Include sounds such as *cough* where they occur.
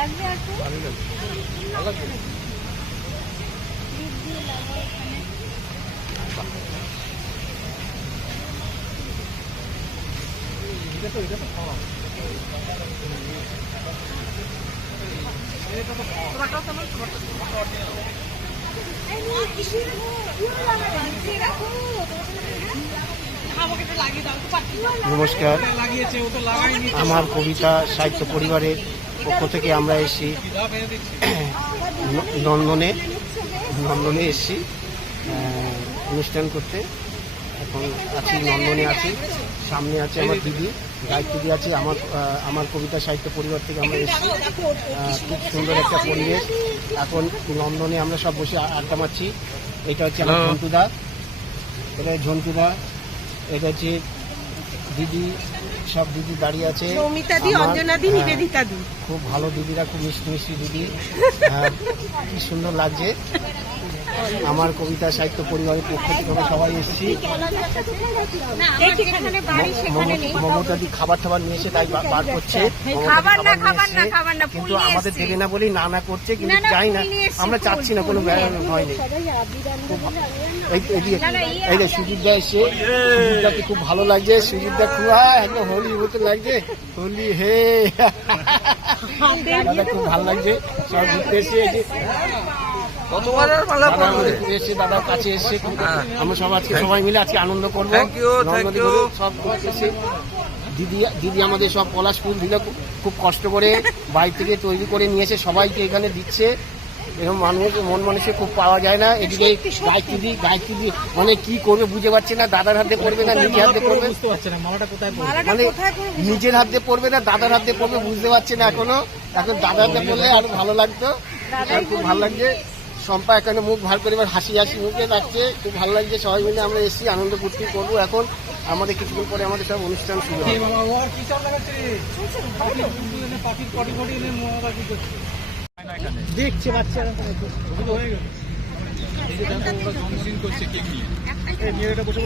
লাগবে এটা তো এটা তো খাওয়া। নমস্কার। আমার কবিতা সাহিত্য পরিবারের পক্ষ থেকে আমরা এসেছি ন- *clears throat* নন্দনে নন্দনে এসেছি অনুষ্ঠান করতে। এখন আছি নন্দনে আছি সামনে আছে আমার দিদি গায়ক দিদি আছে আমার আমার কবিতা সাহিত্য পরিবার থেকে আমরা এসেছি। খুব সুন্দর একটা পরিবেশ। এখন নন্দনে আমরা সব বসে আড্ডা মারছি। এটা হচ্ছে আমার ঝন্টুদা এটা ঝন্টুদা এটা হচ্ছে দিদি সব দিদি দাঁড়িয়ে আছে। হ্যাঁ, খুব ভালো দিদিরা খুব মিষ্টি মিষ্টি দিদি। হ্যাঁ, কি সুন্দর লাগছে। আমার কবিতা সাহিত্য পরিবারের পক্ষ থেকে আমরা সবাই এসেছি। না আমার যেখানে বাড়ি সেখানে নেই মমতা দি খাবার টাবার নিয়ে এসে তাই বার করছে। খাবার না, নিয়ে খাবার না, এসছে। খাবার না, ফুল কিন্তু আমাদের। দেবে না বলেই না না করছে কিন্তু যাই না আমরা চাচ্ছি না কোনো ব্যায়াম হয়নি এই এই যে ইয়ে সুজিতদা এসে সুজিতদাকে খুব ভালো লাগছে। সুজিতদা খুব একদম হোলি মতো লাগছে। হোলি হে। দাদা খুব ভালো লাগছে। সব ঘুরতে এসে কতবার আর মালা দাদা এসে দাদার কাছে এসে আমরা সব আজকে সবাই মিলে আজকে আনন্দ করব। সব দিদি দিদি আমাদের সব পলাশ ফুল দিলে খুব- কষ্ট করে বাড়ি থেকে তৈরি করে নিয়ে এসে সবাইকে এখানে দিচ্ছে। এরকম মানুষ মন মানুষে খুব পাওয়া যায় না। এদিকে গায়ত্রী দি গায়ত্রী দি মানে কি করবে বুঝে পাচ্ছে না। দাদার হাতে পড়বে না নিজের হাতে পড়বে। না মালাটা কোথায় পড়বে? মানে নিজের হাতে পড়বে না দাদার হাতে পড়বে বুঝতে পারছে না এখনও। এখন দাদার হাতে পড়লে আরও ভালো লাগতো। আর খুব ভালো লাগছে। সম্পা এখানে মুখ ভার করে এবার হাসি হাসি মুখে রাখছে খুব ভালো লাগছে সবাই মিলে আমরা এসেছি আনন্দ ফুর্তি করব। এখন আমাদের কিছুক্ষণ পরে আমাদের সব অনুষ্ঠান শুরু হবে। দেখছে বাচ্চারা। করছে